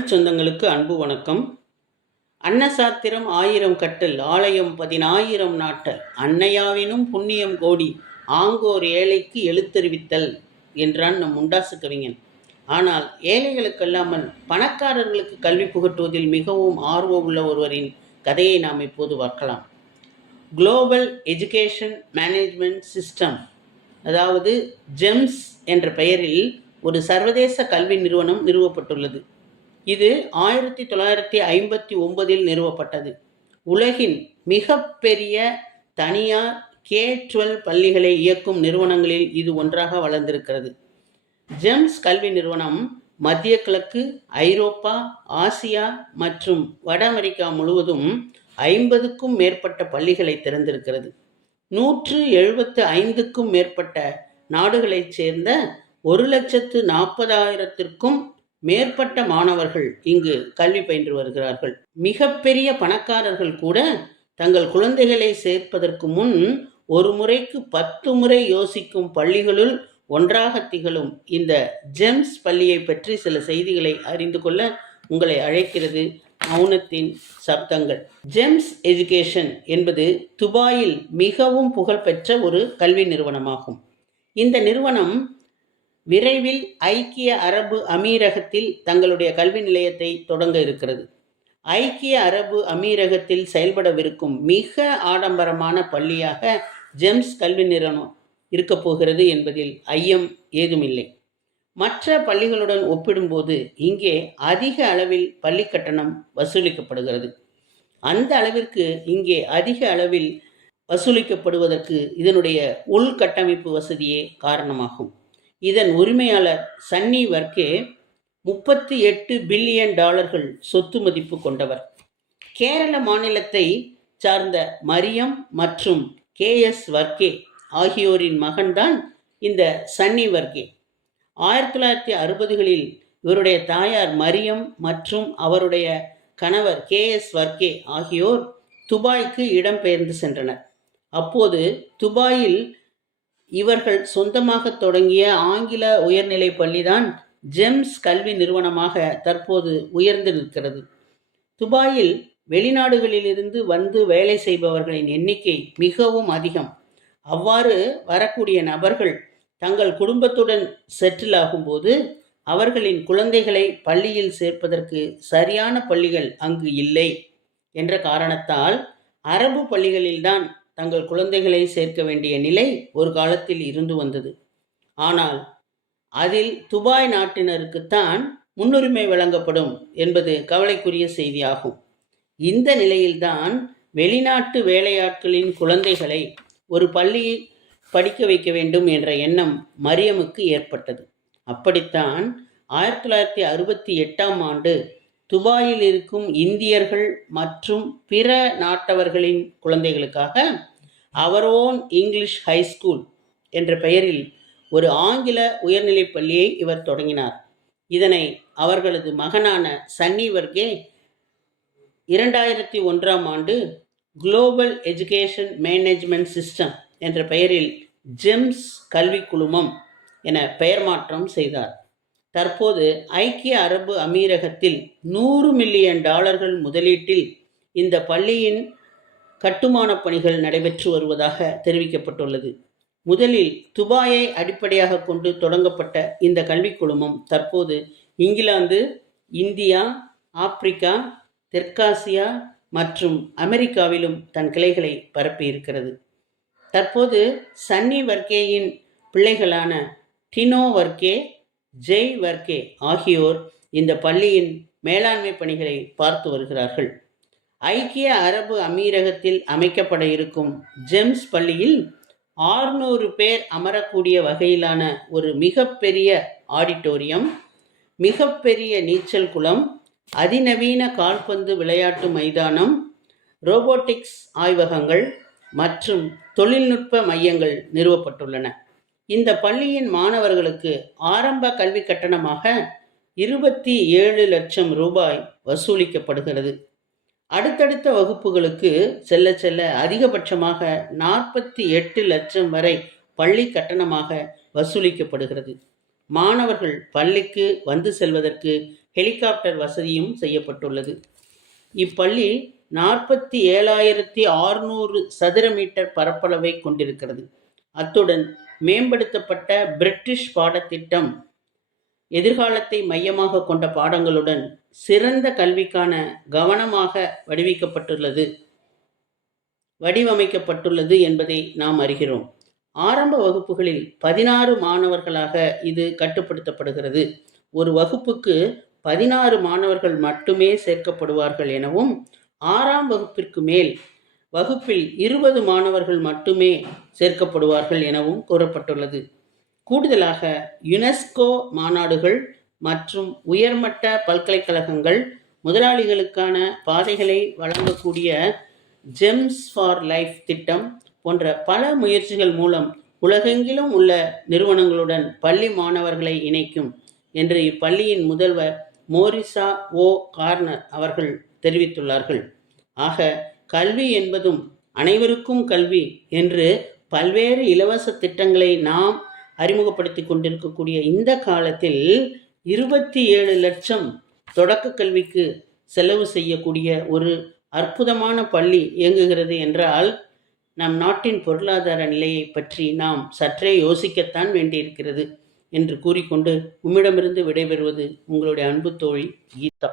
தமிழ் சொந்தங்களுக்கு அன்பு வணக்கம். அன்னசாத்திரம் ஆயிரம் கட்டல் ஆலயம் பதினாயிரம் நாட்டல் அன்னையாவினும் புண்ணியம் கோடி ஆங்கோர் ஏழைக்கு எழுத்தறிவித்தல் என்றான் நம் முண்டாசு கவிஞன். ஆனால் ஏழைகளுக்கல்லாமல் பணக்காரர்களுக்கு கல்வி புகட்டுவதில் மிகவும் ஆர்வம் உள்ள ஒருவரின் கதையை நாம் இப்போது பார்க்கலாம். குளோபல் எஜுகேஷன் மேனேஜ்மெண்ட் சிஸ்டம் அதாவது ஜெம்ஸ் என்ற பெயரில் ஒரு சர்வதேச கல்வி நிறுவனம் நிறுவப்பட்டுள்ளது. இது ஆயிரத்தி தொள்ளாயிரத்தி ஐம்பத்தி ஒன்பதில் நிறுவப்பட்டது. உலகின் மிகப்பெரிய தனியார் கே டுவெல் பள்ளிகளை இயக்கும் நிறுவனங்களில் இது ஒன்றாக வளர்ந்திருக்கிறது. ஜெம்ஸ் கல்வி நிறுவனம் மத்திய கிழக்கு ஐரோப்பா ஆசியா மற்றும் வட அமெரிக்கா முழுவதும் ஐம்பதுக்கும் மேற்பட்ட பள்ளிகளை திறந்திருக்கிறது. நூற்று எழுபத்து ஐந்துக்கும் மேற்பட்ட நாடுகளைச் சேர்ந்த ஒரு லட்சத்து நாற்பதாயிரத்திற்கும் மேற்பட்ட மாணவர்கள் இங்கு கல்வி பயின்று வருகிறார்கள். மிகப்பெரிய பணக்காரர்கள் கூட தங்கள் குழந்தைகளை சேர்ப்பதற்கு முன் ஒரு முறைக்கு பத்து முறை யோசிக்கும் பள்ளிகளுள் ஒன்றாக திகழும் இந்த ஜெம்ஸ் பள்ளியை பற்றி சில செய்திகளை அறிந்து கொள்ள உங்களை அழைக்கிறது மௌனத்தின் சப்தங்கள். ஜெம்ஸ் எஜுகேஷன் என்பது துபாயில் மிகவும் புகழ்பெற்ற ஒரு கல்வி நிறுவனமாகும். இந்த நிறுவனம் விரைவில் ஐக்கிய அரபு அமீரகத்தில் தங்களுடைய கல்வி நிலையத்தை தொடங்க இருக்கிறது. ஐக்கிய அரபு அமீரகத்தில் செயல்படவிருக்கும் மிக ஆடம்பரமான பள்ளியாக ஜெம்ஸ் கல்வி நிறுவனம் இருக்கப் போகிறது என்பதில் ஐயம் ஏதுமில்லை. மற்ற பள்ளிகளுடன் ஒப்பிடும்போது இங்கே அதிக அளவில் பள்ளி கட்டணம் வசூலிக்கப்படுகிறது. அந்த அளவிற்கு இங்கே அதிக அளவில் வசூலிக்கப்படுவதற்கு இதனுடைய உள்கட்டமைப்பு வசதியே காரணமாகும். இதன் உரிமையாளர் சன்னி வர்க்கே முப்பத்தி எட்டு பில்லியன் டாலர்கள் சொத்து மதிப்பு கொண்டவர். கேரள மாநிலத்தை சார்ந்த மரியம் மற்றும் கே எஸ் வர்க்கே ஆகியோரின் மகன்தான் இந்த சன்னி வர்க்கே ஆயிரத்தி தொள்ளாயிரத்தி அறுபதுகளில் இவருடைய தாயார் மரியம் மற்றும் அவருடைய கணவர் கே எஸ் வர்க்கே ஆகியோர் துபாய்க்கு இடம்பெயர்ந்து சென்றனர். அப்போது துபாயில் இவர்கள் சொந்தமாக தொடங்கிய ஆங்கில உயர்நிலை பள்ளிதான் ஜெம்ஸ் கல்வி நிறுவனமாக தற்போது உயர்ந்து நிற்கிறது. துபாயில் வெளிநாடுகளிலிருந்து வந்து வேலை செய்பவர்களின் எண்ணிக்கை மிகவும் அதிகம். அவ்வாறு வரக்கூடிய நபர்கள் தங்கள் குடும்பத்துடன் செட்டில் ஆகும்போது அவர்களின் குழந்தைகளை பள்ளியில் சேர்ப்பதற்கு சரியான பள்ளிகள் அங்கு இல்லை என்ற காரணத்தால் அரபு பள்ளிகளில்தான் தங்கள் குழந்தைகளை சேர்க்க வேண்டிய நிலை ஒரு காலத்தில் இருந்து வந்தது. ஆனால் அதில் துபாய் நாட்டினருக்குத்தான் முன்னுரிமை வழங்கப்படும் என்பது கவலைக்குரிய செய்தியாகும். இந்த நிலையில்தான் வெளிநாட்டு வேலையாட்களின் குழந்தைகளை ஒரு பள்ளியில் படிக்க வைக்க வேண்டும் என்ற எண்ணம் மரியமுக்கு ஏற்பட்டது. அப்படித்தான் ஆயிரத்தி தொள்ளாயிரத்தி அறுபத்தி எட்டாம் ஆண்டு துபாயில் இருக்கும் இந்தியர்கள் மற்றும் பிற நாட்டவர்களின் குழந்தைகளுக்காக அவர் ஓன் இங்கிலீஷ் ஹைஸ்கூல் என்ற பெயரில் ஒரு ஆங்கில உயர்நிலைப் பள்ளியை இவர் தொடங்கினார். இதனை அவர்களது மகனான சன்னி வர்கே இரண்டாயிரத்தி ஒன்றாம் ஆண்டு குளோபல் எஜுகேஷன் மேனேஜ்மெண்ட் சிஸ்டம் என்ற பெயரில் ஜெம்ஸ் கல்வி குழுமம் என பெயர் மாற்றம் செய்தார். தற்போது ஐக்கிய அரபு அமீரகத்தில் நூறு மில்லியன் டாலர்கள் முதலீட்டில் இந்த பள்ளியின் கட்டுமானப் பணிகள் நடைபெற்று வருவதாக தெரிவிக்கப்பட்டுள்ளது. முதலில் துபாயை அடிப்படையாக கொண்டு தொடங்கப்பட்ட இந்த கல்விக் குழுமம் தற்போது இங்கிலாந்து இந்தியா ஆப்பிரிக்கா தெற்காசியா மற்றும் அமெரிக்காவிலும் தன் கிளைகளை பரப்பியிருக்கிறது. தற்போது சன்னி வர்க்கேயின் பிள்ளைகளான டினோ வர்க்கே ஜெய் வர்க்கே ஆகியோர் இந்த பள்ளியின் மேலாண்மை பணிகளை பார்த்து வருகிறார்கள். ஐக்கிய அரபு அமீரகத்தில் அமைக்கப்பட இருக்கும் ஜெம்ஸ் பள்ளியில் ஆறுநூறு பேர் அமரக்கூடிய வகையிலான ஒரு மிகப்பெரிய ஆடிட்டோரியம் மிகப்பெரிய நீச்சல் குளம் அதிநவீன கால்பந்து விளையாட்டு மைதானம் ரோபோட்டிக்ஸ் ஆய்வகங்கள் மற்றும் தொழில்நுட்ப மையங்கள் நிறுவப்பட்டுள்ளன. இந்த பள்ளியின் மாணவர்களுக்கு ஆரம்ப கல்வி கட்டணமாக இருபத்தி ஏழு லட்சம் ரூபாய் வசூலிக்கப்படுகிறது. அடுத்தடுத்த வகுப்புகளுக்கு செல்ல செல்ல அதிகபட்சமாக நாற்பத்தி எட்டு லட்சம் வரை பள்ளி கட்டணமாக வசூலிக்கப்படுகிறது. மாணவர்கள் பள்ளிக்கு வந்து செல்வதற்கு ஹெலிகாப்டர் வசதியும் செய்யப்பட்டுள்ளது. இப்பள்ளி நாற்பத்தி ஏழாயிரத்தி ஆறுநூறு சதுர மீட்டர் பரப்பளவை கொண்டிருக்கிறது. அத்துடன் மேம்படுத்தப்பட்ட பிரிட்டிஷ் பாடத்திட்டம் எதிர்காலத்தை மையமாக கொண்ட பாடங்களுடன் சிறந்த கல்விக்கான கவனமாக வடிவிக்கப்பட்டுள்ளது. வடிவமைக்கப்பட்டுள்ளது என்பதை நாம் அறிகிறோம். ஆரம்ப வகுப்புகளில் பதினாறு மாணவர்களாக இது கட்டுப்படுத்தப்படுகிறது. ஒரு வகுப்புக்கு பதினாறு மாணவர்கள் மட்டுமே சேர்க்கப்படுவார்கள் எனவும் ஆறாம் வகுப்பிற்கு மேல் வகுப்பில் இருபது மாணவர்கள் மட்டுமே சேர்க்கப்படுவார்கள் எனவும் கூறப்பட்டுள்ளது. கூடுதலாக யுனெஸ்கோ மாநாடுகள் மற்றும் உயர்மட்ட பல்கலைக்கழகங்கள் முதலாளிகளுக்கான பாதைகளை வழங்கக்கூடிய ஜெம்ஸ் ஃபார் லைஃப் திட்டம் போன்ற பல முயற்சிகள் மூலம் உலகெங்கிலும் உள்ள நிறுவனங்களுடன் பள்ளி மாணவர்களை இணைக்கும் என்று இப்பள்ளியின் முதல்வர் மோரிசா ஓ கார்னர் அவர்கள் தெரிவித்துள்ளார்கள். ஆக கல்வி என்பதும் அனைவருக்கும் கல்வி என்று பல்வேறு இலவச திட்டங்களை நாம் அறிமுகப்படுத்தி கொண்டிருக்கக்கூடிய இந்த காலத்தில் இருபத்தி ஏழு லட்சம் தொடக்க கல்விக்கு செலவு செய்யக்கூடிய ஒரு அற்புதமான பள்ளி இயங்குகிறது என்றால் நம் நாட்டின் பொருளாதார நிலையை பற்றி நாம் சற்றே யோசிக்கத்தான் வேண்டியிருக்கிறது என்று கூறிக்கொண்டு உம்மிடமிருந்து விடைபெறுவது உங்களுடைய அன்பு தோழி கீதா.